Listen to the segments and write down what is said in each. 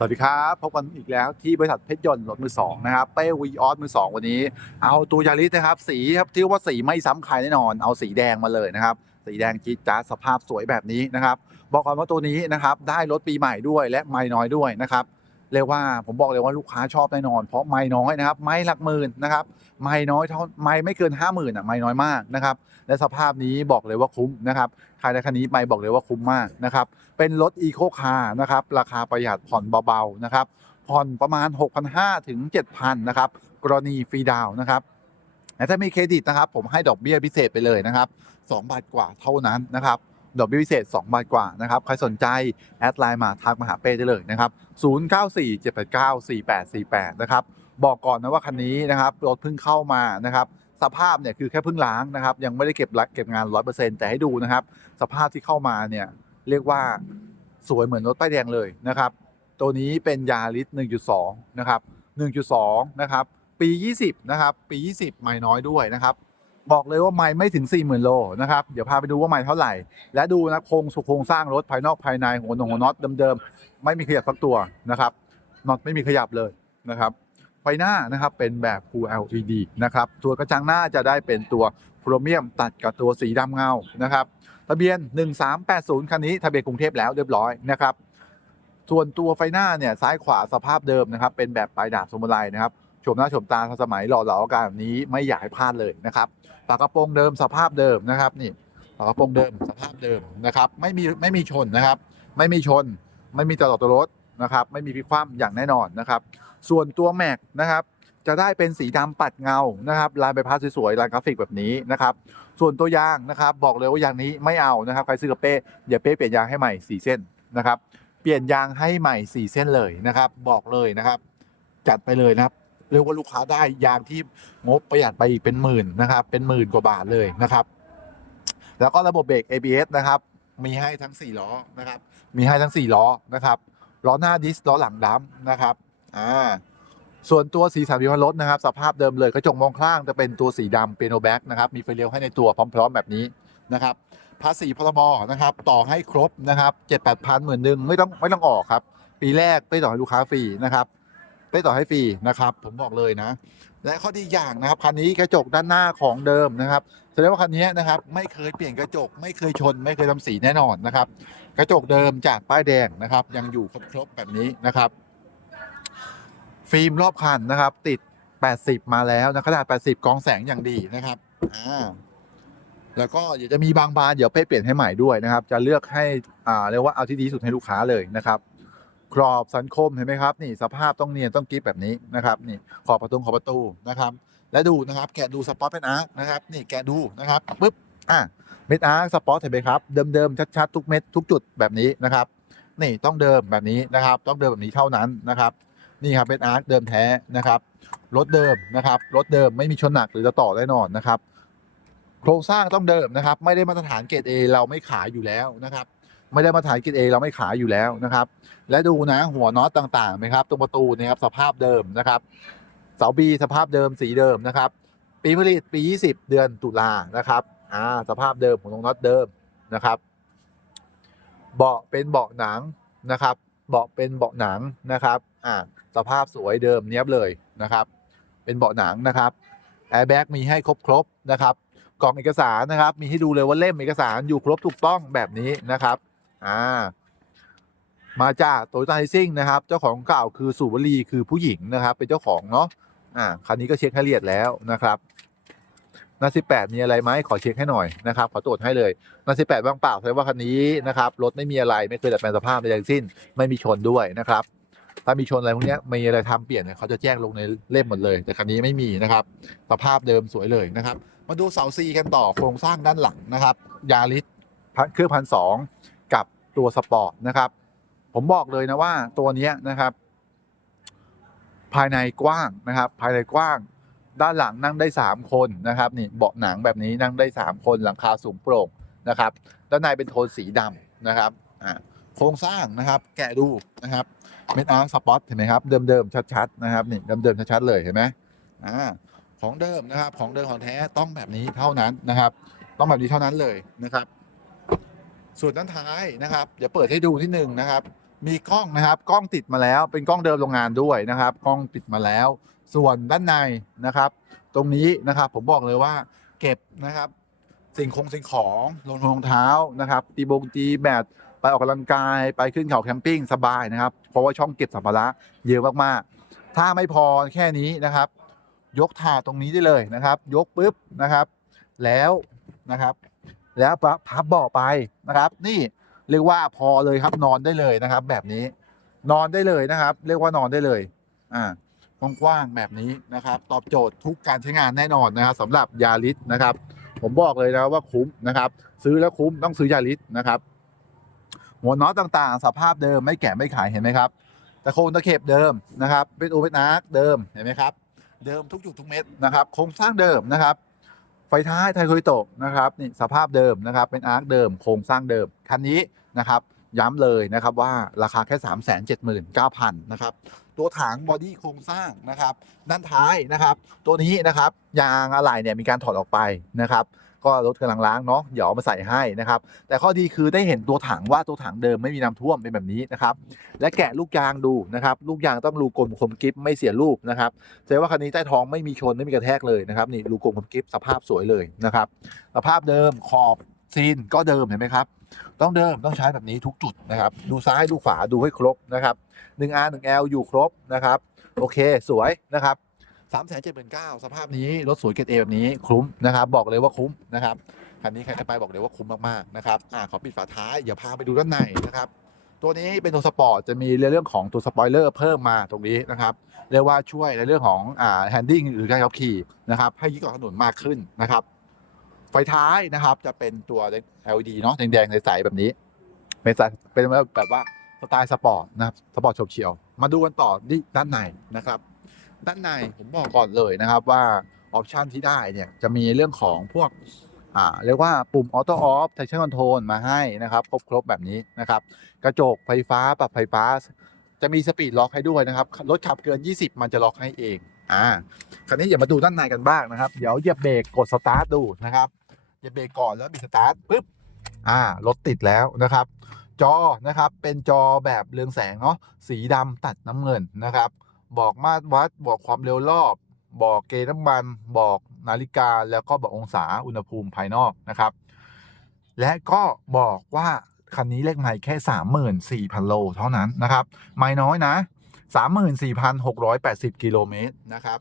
สวัสดีครับ พบกันอีกแล้วที่บริษัทเพชรยนต์รถมือสองนะครับเป้วีออสมือสองวันนี้ เอาตัวยาริสนะครับ สีครับที่ว่าสีไม่ซ้ำใครแน่นอน เอาสีแดงมาเลยนะครับ สีแดงจี๊ดจ้าสภาพสวยแบบนี้นะครับ บอกก่อนว่าตัวนี้นะครับ ได้รถปีใหม่ด้วยและไม่น้อยด้วยนะครับ เรียกว่าผมบอกเลยว่าลูกค้าชอบแน่นอน เพราะไม่น้อยนะครับ ไม่หลักหมื่นนะครับ ไม่น้อยเท่าไม่ไม่เกินห้าหมื่นอะไม่น้อยมากนะครับ และสภาพนี้บอกเลยว่าคุ้มนะครับใครได้คันนี้ไปบอกเลยว่าคุ้มมากนะครับ เป็นรถอีโคคาร์นะครับ ราคาประหยัดผ่อนเบาๆนะครับ ผ่อนประมาณ 6,500ถึง7,000นะครับ กรณีฟรีดาวน์นะครับแต่ถ้ามีเครดิตนะครับ ผมให้ดอกเบี้ยพิเศษไปเลยนะครับ2บาทกว่าเท่านั้นนะครับ ดอกเบี้ยพิเศษ 2 บาทกว่านะครับ ใครสนใจ แอดไลน์มาทักมาหาเป้ได้เลยนะครับ 0947894848 นะครับ บอกก่อนนะว่าคันนี้นะครับรถเพิ่งเข้ามานะครับสภาพเนี่ยคือแค่เพิ่งล้างนะครับ ยังไม่ได้เก็บรักเก็บงาน 100%แต่ให้ดูนะครับ สภาพที่เข้ามาเนี่ยเรียกว่าสวยเหมือนรถป้ายแดงเลยนะครับ ตัวนี้เป็นยาริส1.2 นะครับ 1.2 นะครับ ปี 20 นะครับ ปี 20 ไม่น้อยด้วยนะครับ บอกเลยว่าไม่ไม่ถึง 40,000 โลนะครับ เดี๋ยวพาไปดูว่าไม่เท่าไหร่ และดูนะโครงสุโครงสร้างรถภายนอกภายในหัวหนงหัวน็อตเดิมๆ ไม่มีขยับสักตัวนะครับน็อตไม่มีขยับเลยนะครับ ไฟหน้านะครับเป็นแบบ Full LED นะครับ ตัวกระจังหน้าจะได้เป็นตัวโครเมียมตัดกับตัวสีดำเงานะครับ ทะเบียน 1380 คันนี้ทะเบียนกรุงเทพแล้วเรียบร้อยนะครับ ส่วนตัวไฟหน้าเนี่ยซ้ายขวาสภาพเดิมนะครับ เป็นแบบปลายดาบสมุไรนะครับ ชมหน้าชมตาทันสมัยหล่อเหลาอาการแบบนี้ไม่อยากให้พลาดเลยนะครับฝากระโปรงเดิมสภาพเดิมนะครับนี่ฝากระโปรงเดิมสภาพเดิมนะครับไม่มีไม่มีชนนะครับ ไม่มีชน ไม่มีจอดตัวรถนะครับไม่มีพิกคว่ำอย่างแน่นอนนะครับ ส่วนตัวแม็กนะครับจะได้เป็นสีดำปัดเงานะครับลายใบพัดสวยๆลายกราฟิกแบบนี้นะครับ ส่วนตัวยางนะครับ บอกเลยว่ายางนี้ไม่เอานะครับใครซื้อกับเป้เดี๋ยวเป้เปลี่ยนยางให้ใหม่สี่เส้นนะครับ เปลี่ยนยางให้ใหม่สี่เส้นเลยนะครับ บอกเลยนะครับ จัดไปเลยนะครับ เรียกว่าลูกค้าได้ยางที่งบประหยัดไปอีกเป็นหมื่นนะครับ เป็นหมื่นกว่าบาทเลยนะครับ แล้วก็ระบบเบรก ABS นะครับ มีให้ทั้ง 4 ล้อนะครับ มีให้ทั้ง 4 ล้อนะครับล้อหน้าดิสล้อหลังดัมนะครับอ่าส่วนตัวสีสันพิพันรถนะครับ สภาพเดิมเลยกระจกมองข้างจะเป็นตัวสีดำเปียโนแบ็กนะครับ มีไฟเลี้ยวให้ในตัวพร้อม ๆ แบบนี้นะครับภาษีพรบนะครับ ต่อให้ครบนะครับเจ็ดแปดพันหมื่นหนึ่งไม่ต้องไม่ต้องออกครับ ปีแรกเป้ต่อให้ลูกค้าฟรีนะครับ เป้ต่อให้ฟรีนะครับ ผมบอกเลยนะ และข้อดีอย่างนะครับคันนี้กระจกด้านหน้าของเดิมนะครับแสดงว่าคันนี้นะครับไม่เคยเปลี่ยนกระจก ไม่เคยชน ไม่เคยทำสีแน่นอนนะครับ กระจกเดิมจากป้ายแดงนะครับ ยังอยู่ครบๆแบบนี้นะครับฟิล์มรอบคันนะครับ ติด 80 มาแล้วนะขนาด 80 กองแสงอย่างดีนะครับอ่าแล้วก็เดี๋ยวจะมีบางบานเดี๋ยวเป้เปลี่ยนให้ใหม่ด้วยนะครับ จะเลือกให้อ่าเรียกว่าเอาที่ดีสุดให้ลูกค้าเลยนะครับ กรอบสันคมเห็นไหมครับนี่สภาพต้องเนียนต้องกริฟแบบนี้นะครับนี่ขอบประตูขอบประตูนะครับ และดูนะครับแกะดูสปอตเป็นอาร์นะครับนี่แกะดูนะครับปึ๊บอะเม็ดอาร์สปอตเห็นไหมครับเดิมๆชัดๆทุกเม็ดทุกจุดแบบนี้นะครับ นี่ต้องเดิมแบบนี้นะครับ ต้องเดิมแบบนี้เท่านั้นนะครับ นี่ครับเป็นอาร์เดิมแท้นะครับรถเดิมนะครับรถเดิมไม่มีชนหนักหรือจะต่อแน่นอนนะครับ โครงสร้างต้องเดิมนะครับ ไม่ได้มาตรฐานเกรด A เราไม่ขายอยู่แล้วนะครับ ไม่ได้มาตรฐานเกรด A เราไม่ขายอยู่แล้วนะครับ และดูนะหัวน็อตต่างๆไหมครับตรงประตูนี่ยครับสภาพเดิมนะครับเสาบีสภาพเดิมสีเดิมนะครับ ปีผลิตปี 20 เดือนตุลานะครับอ่าสภาพเดิมของตรงน็อตเดิมนะครับ เบาะเป็นเบาะหนังนะครับ เบาะเป็นเบาะหนังนะครับอ่าสภาพสวยเดิมเนี้ยบเลยนะครับ เป็นเบาะหนังนะครับแอร์แบ็กมีให้ครบครบๆนะครับกล่องเอกสารนะครับ มีให้ดูเลยว่าเล่มเอกสารอยู่ครบถูกต้องแบบนี้นะครับ อ่ามาจากโตโยต้าไฮซิ่งนะครับ เจ้าของเก่าคือสุวรีคือผู้หญิงนะครับ เป็นเจ้าของเนาะอ่าคันนี้ก็เช็คให้ละเอียดแล้วนะครับหนาสิบแปดมีอะไรไหมขอเช็คให้หน่อยนะครับ ขอตรวจให้เลยหนาสิบแปดว่างเปล่าแสดงว่าคันนี้นะครับรถไม่มีอะไรไม่เคยดัดแปลงสภาพใดทั้งสิ้น ไม่มีชนด้วยนะครับ ถ้ามีชนอะไรพวกนี้มีอะไรทำเปลี่ยนเขาจะแจ้งลงในเล่มหมดเลย แต่คันนี้ไม่มีนะครับ สภาพเดิมสวยเลยนะครับ มาดูเสาซีกันต่อโครงสร้างด้านหลังนะครับยาริสเครื่องพันสอง ตัวสปอร์ตนะครับ ผมบอกเลยนะว่าตัวนี้นะครับ ภายในกว้างนะครับ ภายในกว้าง ด้านหลังนั่งได้ 3 คนนะครับนี่เบาะหนังแบบนี้นั่งได้ 3 คนหลังคาสูงโปร่งนะครับ ด้านในเป็นโทนสีดำนะครับอ่าโครงสร้างนะครับแกะดูนะครับเม็ดอาร์สปอตเห็นไหมครับ เดิมๆชัดๆนะครับนี่เดิมๆชัดๆเลยเห็นไหมอ่าของเดิมนะครับ ของเดิมของแท้ต้องแบบนี้เท่านั้นนะครับ ต้องแบบนี้เท่านั้นเลยนะครับ ส่วนด้านท้ายนะครับเดี๋ยวเปิดให้ดูที่หนึ่งนะครับ มีกล้องนะครับกล้องติดมาแล้ว เป็นกล้องเดิมโรงงานด้วยนะครับ กล้องติดมาแล้ว ส่วนด้านในนะครับ ตรงนี้นะครับผมบอกเลยว่าเก็บนะครับสิ่งคงสิ่งของรองรองเท้านะครับตีบงตีแบตไปออกกำลังกายไปขึ้นเขาแคมปิ้งสบายนะครับ เพราะว่าช่องเก็บสัมภาระเยอะมากๆ ถ้าไม่พอแค่นี้นะครับ ยกถาดตรงนี้ได้เลยนะครับ ยกปุ๊บนะครับ แล้วนะครับ แล้วพับเบาะไปนะครับ นี่เรียกว่าพอเลยครับนอนได้เลยนะครับ แบบนี้นอนได้เลยนะครับ เรียกว่านอนได้เลยอ่ากว้างๆแบบนี้นะครับ ตอบโจทย์ทุกการใช้งานแน่นอนนะครับสำหรับยาริสนะครับ ผมบอกเลยนะว่าคุ้มนะครับ ซื้อแล้วคุ้มต้องซื้อยาริสนะครับหัวน็อตต่างๆ สภาพเดิมไม่แกะไม่ขายเห็นไหมครับตะโคนตะเข็บเดิมนะครับ เป็นโอเปนอาร์คเดิมเห็นไหมครับ เดิมทุกจุดทุกเม็ดนะครับ โครงสร้างเดิมนะครับ ไฟท้ายไทโคริโตะนะครับนี่สภาพเดิมนะครับเป็นอาร์คเดิมโครงสร้างเดิม คันนี้นะครับย้ำเลยนะครับว่าราคาแค่ 3 7 9 0 0 0นะครับตัวถังบอดี้โครงสร้างนะครับด้านท้ายนะครับ ตัวนี้นะครับยางอะไหล่เนี่ยมีการถอดออกไปนะครับ ก็รถกำลังล้างเนาะเดี๋ยวเอามาใส่ให้นะครับ แต่ข้อดีคือได้เห็นตัวถังว่าตัวถังเดิมไม่มีน้ำท่วมเป็นแบบนี้นะครับ และแกะลูกยางดูนะครับ ลูกยางต้องรูกลมคมกริบไม่เสียรูปนะครับแสดงว่าคันนี้ใต้ท้องไม่มีชนไม่มีกระแทกเลยนะครับนี่รูกลมคมกริบสภาพสวยเลยนะครับ สภาพเดิมขอบซีนก็เดิมเห็นไหมครับ ต้องเดิมต้องใช้แบบนี้ทุกจุดนะครับ ดูซ้ายดูขวาดูให้ครบนะครับ 1 R 1 L อยู่ครบนะครับ โอเคสวยนะครับ 3 7 9 0 0 0สภาพนี้รถสวยเกรดเอแบบนี้คุ้มนะครับ บอกเลยว่าคุ้มนะครับคันนี้ใครได้ไปบอกเลยว่าคุ้มมากๆนะครับอ่าขอปิดฝาท้ายอย่าพาไปดูด้านในนะครับตัวนี้เป็นตัวสปอร์ตจะมีเรื่องของตัวสปอยเลอร์เพิ่มมาตรงนี้นะครับเรียกว่าช่วยในเรื่องของอ่าแฮนดิ้งหรือการขับขี่นะครับให้ยิ่งกว่าถนนมากขึ้นนะครับ ไฟท้ายนะครับจะเป็นตัว LED เนาะแดงๆใสๆแบบนี้ เป็นสไตล์เป็นแบบว่าสไตล์สปอร์ตนะครับสปอร์ตโฉบเฉียว มาดูกันต่อที่ด้านในนะครับ ด้านในผมบอกก่อนเลยนะครับว่าออปชันที่ได้เนี่ยจะมีเรื่องของพวกอ่าเรียกว่าปุ่มออโต้ออฟ traction control มาให้นะครับ ครบๆแบบนี้นะครับ กระจกไฟฟ้าปรับไฟฟ้า จะมีสปีดล็อกให้ด้วยนะครับ รถขับเกิน 20 มันจะล็อกให้เองอ่าคราวนี้อย่ามาดูด้านในกันบ้างนะครับ เดี๋ยวเหยียบเบรกกดสตาร์ทดูนะครับเหยียบเบรกก่อนแล้วบิดสตาร์ทปุ๊บอ่ารถติดแล้วนะครับ จอนะครับเป็นจอแบบเรืองแสงเนาะสีดำตัดน้ำเงินนะครับ บอกมาตรวัด บอกความเร็วรอบ บอกเกณฑ์น้ำมัน บอกนาฬิกา แล้วก็บอกองศาอุณหภูมิภายนอกนะครับ และก็บอกว่าคันนี้เลขไมล์แค่ 34,000 โลเท่านั้นนะครับ ไม่น้อยนะ 34,680 กิโลเมตรนะครับ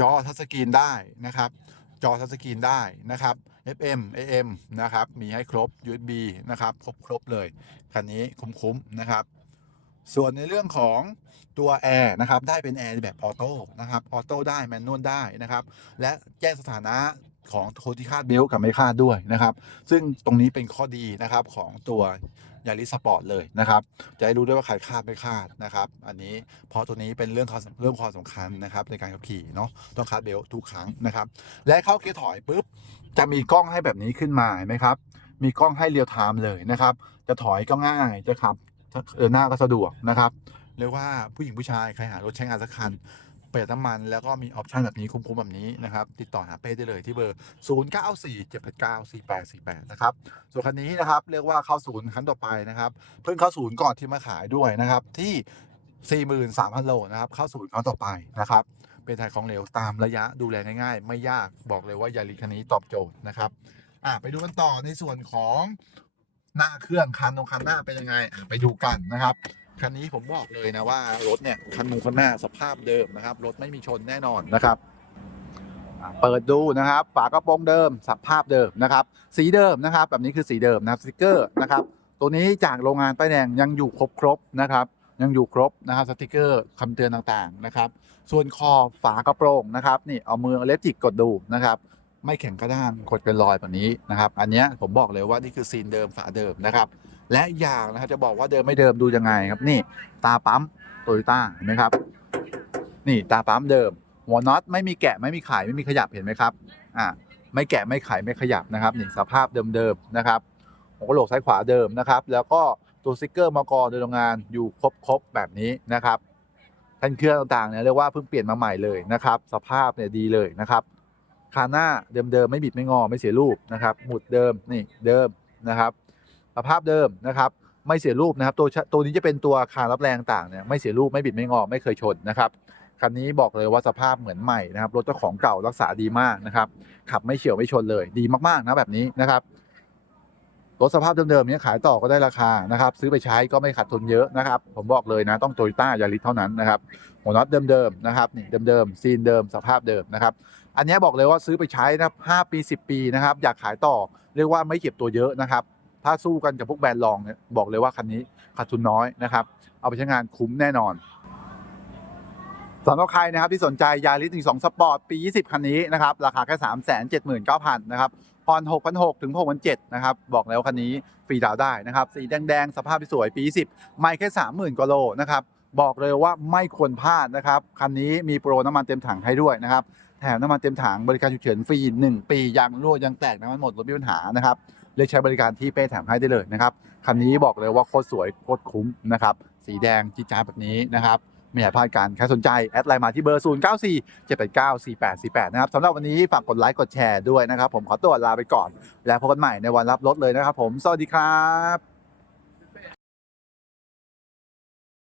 จอทัชสกรีนได้นะครับ จอทัชสกรีนได้นะครับ FM AM นะครับ มีให้ครบ USB นะครับ ครบครบเลย คันนี้คุ้มๆนะครับ ส่วนในเรื่องของตัวแอร์นะครับได้เป็นแอร์แบบออโต้นะครับออโต้ได้แมนนวลได้นะครับ และแจ้งสถานะของคนที่คาดเบลต์กับไม่คาดด้วยนะครับ ซึ่งตรงนี้เป็นข้อดีนะครับของตัวยาริสปอร์ตเลยนะครับ จะได้รู้ด้วยว่าใครคาดไม่คาดนะครับ อันนี้เพราะตัวนี้เป็นเรื่องความเรื่องความสำคัญนะครับในการขับขี่เนาะต้องคาดเบลต์ทุกครั้งนะครับ และเข้าเกียร์ถอยปุ๊บจะมีกล้องให้แบบนี้ขึ้นมานไหมครับ มีกล้องให้เรียลไทม์เลยนะครับ จะถอยก็ง่ายจะขับ เออหน้าก็สะดวกนะครับเรียกว่าผู้หญิงผู้ชายใครหารถใช้งานสักคันเปิดน้ำมันแล้วก็มีออปชันแบบนี้คุ้มๆแบบนี้นะครับ ติดต่อหาเป้ได้เลยที่เบอร์ 0 9 4 7 8 9 4 8 4 8 นะครับ ส่วนคันนี้นะครับ เรียกว่าเข้าศูนย์ครั้งต่อไปนะครับ เพิ่งเข้าศูนย์ก่อนที่มาขายด้วยนะครับ ที่ 43,000 โลนะครับ เข้าศูนย์ครั้งต่อไปนะครับ เป็นไทยของเหลวตามระยะดูแลง่ายๆ ไม่ยากบอกเลยว่ายาริคันนี้ตอบโจทย์นะครับอะไปดูกันต่อในส่วนของ หน้าเครื่องคันตรงคันหน้าเป็นยังไงไปดูกันนะครับคันนี้ผมบอกเลยนะว่ารถเนี่ยคันมุงคันหน้าสภาพเดิมนะครับรถไม่มีชนแน่นอนนะครับเปิดดูนะครับ ฝากระโปรงเดิมสภาพเดิมนะครับ สีเดิมนะครับ แบบนี้คือสีเดิมนะครับสติกเกอร์นะครับ ตัวนี้จากโรงงานป้ายแดงยังอยู่ครบครบนะครับยังอยู่ครบนะครับสติกเกอร์คำเตือนต่างๆนะครับ ส่วนคอฝากระโปรงนะครับนี่เอามือเล็บจิกกดดูนะครับ ไม่แข็งกระด้างกดเป็นรอยแบบนี้นะครับ อันนี้ผมบอกเลยว่านี่คือซีนเดิมฝาเดิมนะครับ และอย่างนะครับจะบอกว่าเดิมไม่เดิมดูยังไงครับนี่ ตาปั๊มโตโยต้าเห็นไหมครับ นี่ตาปั๊มเดิม หัวน็อตไม่มีแกะไม่มีขายไม่มีขยับเห็นไหมครับอ่าไม่แกะไม่ขายไม่ขยับนะครับนี่สภาพเดิมๆนะครับหัวกะโหลกซ้ายขวาเดิมนะครับ แล้วก็ตัวสติกเกอร์มกรโดยโรงงานอยู่ครบๆแบบนี้นะครับแผ่นเครื่องต่างๆเนี่ยเรียกว่าเพิ่งเปลี่ยนมาใหม่เลยนะครับ สภาพเนี่ยดีเลยนะครับ คาหน้าเดิมๆไม่บิดไม่งอไม่เสียรูปนะครับหมุดเดิมนี่เดิมนะครับสภาพเดิมนะครับ ไม่เสียรูปนะครับ ตัวตัวนี้จะเป็นตัวคารรับแรงต่างเนี่ยไม่เสียรูปไม่บิดไม่งอไม่เคยชนนะครับคันนี้บอกเลยว่าสภาพเหมือนใหม่นะครับรถเจ้าของเก่ารักษาดีมากนะครับ ขับไม่เฉียวไม่ชนเลยดีมากๆนะแบบนี้นะครับรถสภาพเดิมๆเนี้ขายต่อก็ได้ราคานะครับ ซื้อไปใช้ก็ไม่ขาดทุนเยอะนะครับ ผมบอกเลยนะต้องโตโยต้ายาริสเท่านั้นนะครับหัวน็อตเดิมๆนะครับนี่เดิมๆซีนเดิมสภาพเดิมนะครับ อันนี้บอกเลยว่าซื้อไปใช้นะครับ5ปี 10 ปีนะครับ อยากขายต่อเรียกว่าไม่เก็บตัวเยอะนะครับ ถ้าสู้กันกับพวกแบรนด์รองเนี่ยบอกเลยว่าคันนี้ขาดทุนน้อยนะครับ เอาไปใช้งานคุ้มแน่นอนสำหรับใครนะครับที่สนใจยาริส12สปอร์ตปี 20 คันนี้นะครับ ราคาแค่3 7 9 0 0 0 นะครับผ่อน6,600 ถึง 6,700 นะครับ บอกแล้วคันนี้ฟรีดาวได้นะครับ สีแดง ๆ สภาพสวยปี 20 ไม่แค่ 30,000กว่าโลนะครับ บอกเลยว่าไม่ควรพลาดนะครับ คันนี้มีโปรน้ำมันเต็มถังให้ด้วยนะครับ แถมน้ำมันเต็มถังบริการฉุกเฉินฟรี1 ปียางรั่วยางแตกน้ำมันหมดรถมีปัญหานะครับเลือกใช้บริการที่เป้แถมให้ได้เลยนะครับคันนี้บอกเลยว่าโคตรสวยโคตรคุ้มนะครับสีแดงจีจ้าแบบนี้นะครับไม่อยากพลาดกันใครสนใจ แอดไลน์มาที่เบอร์ 0 9 4 7 8 9 4 8 4 8 นะครับสำหรับวันนี้ฝากกดไลค์กดแชร์ด้วยนะครับ ผมขอตัวลาไปก่อน แล้วพบกันใหม่ในวันรับรถเลยนะครับผม สวัสดีครับ